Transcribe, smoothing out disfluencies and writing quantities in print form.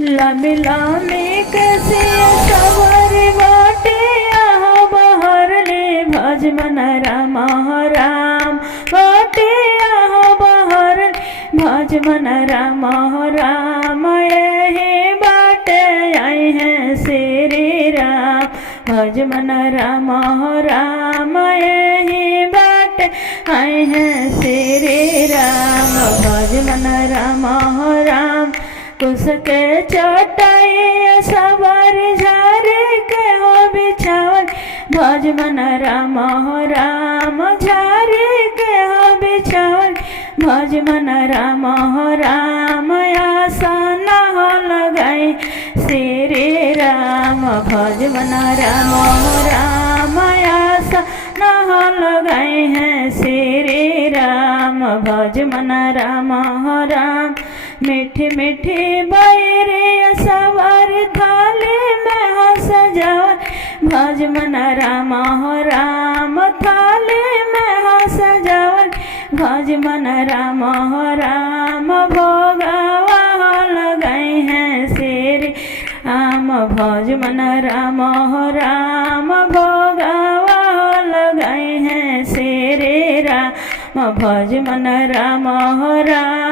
लामी लामी कैसे सवर बाटे आहा बहर ले भज मन राम राम बाटे आहा बहर भज मन राम राम हे बाटे आई हैं श्री राम भज मन राम राम हे बाटे आई हैं श्री राम भज मन राम राम उसके चटाई सवार झारे के हो बिछावन भज मन राम राम झारे के हो बिछावन भज मन राम राम आसन हो लगाई श्री राम भज मन राम राम आसन हो लगाई हैं श्री राम भज मन राम राम मीठी मीठी बैरे सवार थाले में हो सजावन भज मन राम राम थाले में हो सजावन भज मन राम राम भोगवा लगाई हैं श्री राम भज मन राम राम भोगवा लगाई हैं श्री राम भज मन राम राम।